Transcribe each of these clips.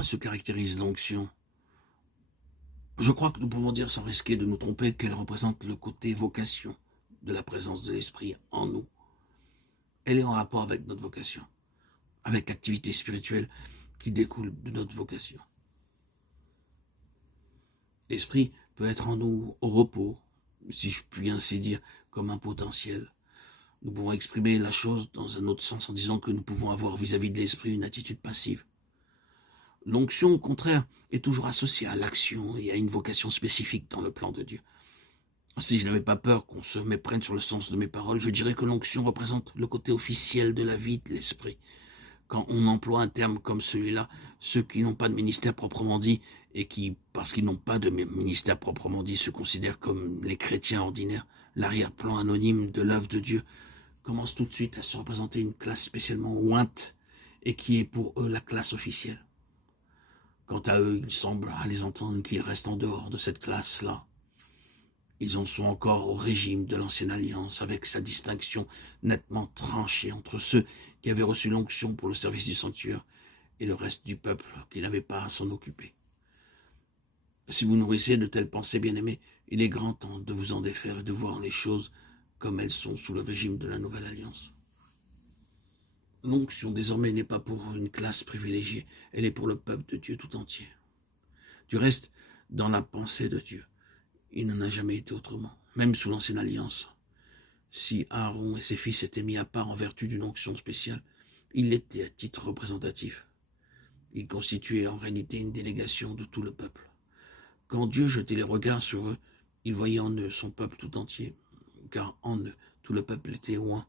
quoi se caractérise l'onction? Je crois que nous pouvons dire sans risquer de nous tromper qu'elle représente le côté vocation de la présence de l'Esprit en nous. Elle est en rapport avec notre vocation, avec l'activité spirituelle qui découle de notre vocation. L'Esprit peut être en nous au repos, si je puis ainsi dire, comme un potentiel. Nous pouvons exprimer la chose dans un autre sens en disant que nous pouvons avoir vis-à-vis de l'Esprit une attitude passive. L'onction, au contraire, est toujours associée à l'action et à une vocation spécifique dans le plan de Dieu. Si je n'avais pas peur qu'on se méprenne sur le sens de mes paroles, je dirais que l'onction représente le côté officiel de la vie de l'Esprit. Quand on emploie un terme comme celui-là, ceux qui n'ont pas de ministère proprement dit et qui, parce qu'ils n'ont pas de ministère proprement dit, se considèrent comme les chrétiens ordinaires, l'arrière-plan anonyme de l'œuvre de Dieu, commencent tout de suite à se représenter une classe spécialement ointe et qui est pour eux la classe officielle. Quant à eux, il semble à les entendre qu'ils restent en dehors de cette classe-là. Ils en sont encore au régime de l'ancienne alliance, avec sa distinction nettement tranchée entre ceux qui avaient reçu l'onction pour le service du sanctuaire et le reste du peuple qui n'avait pas à s'en occuper. Si vous nourrissez de telles pensées, bien-aimés, il est grand temps de vous en défaire et de voir les choses comme elles sont sous le régime de la nouvelle alliance. L'onction désormais n'est pas pour une classe privilégiée, elle est pour le peuple de Dieu tout entier. Du reste, dans la pensée de Dieu, il n'en a jamais été autrement, même sous l'ancienne alliance. Si Aaron et ses fils étaient mis à part en vertu d'une onction spéciale, il l'était à titre représentatif. Il constituait en réalité une délégation de tout le peuple. Quand Dieu jetait les regards sur eux, il voyait en eux son peuple tout entier, car en eux, tout le peuple était oint.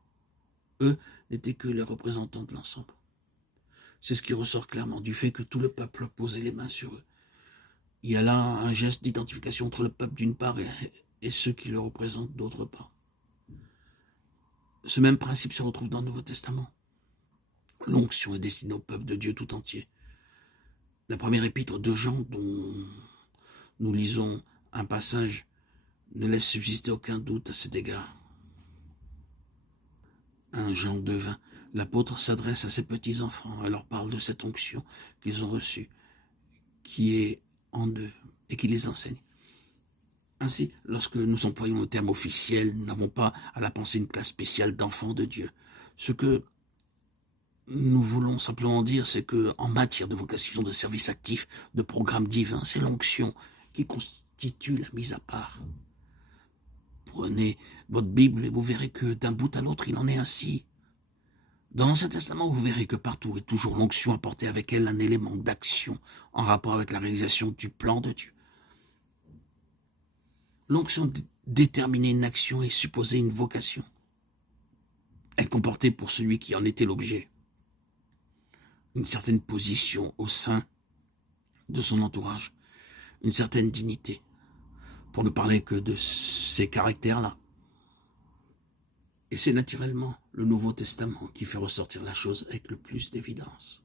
Eux n'étaient que les représentants de l'ensemble. C'est ce qui ressort clairement du fait que tout le peuple posait les mains sur eux. Il y a là un geste d'identification entre le peuple d'une part et ceux qui le représentent d'autre part. Ce même principe se retrouve dans le Nouveau Testament. L'onction est destinée au peuple de Dieu tout entier. La première épître de Jean, dont nous lisons un passage, ne laisse subsister aucun doute à cet égard. 1 Jean 2,20, l'apôtre s'adresse à ses petits-enfants et leur parle de cette onction qu'ils ont reçue, qui est en eux et qui les enseigne. Ainsi, lorsque nous employons le terme officiel, nous n'avons pas à la penser une classe spéciale d'enfants de Dieu. Ce que nous voulons simplement dire, c'est que en matière de vocation, de service actif, de programme divin, c'est l'onction qui constitue la mise à part. Prenez votre Bible et vous verrez que d'un bout à l'autre, il en est ainsi. Dans l'Ancien Testament, vous verrez que partout est toujours l'onction apportée avec elle un élément d'action en rapport avec la réalisation du plan de Dieu. L'onction déterminait une action et supposait une vocation. Elle comportait pour celui qui en était l'objet une certaine position au sein de son entourage, une certaine dignité, pour ne parler que de ces caractères-là. Et c'est naturellement le Nouveau Testament qui fait ressortir la chose avec le plus d'évidence.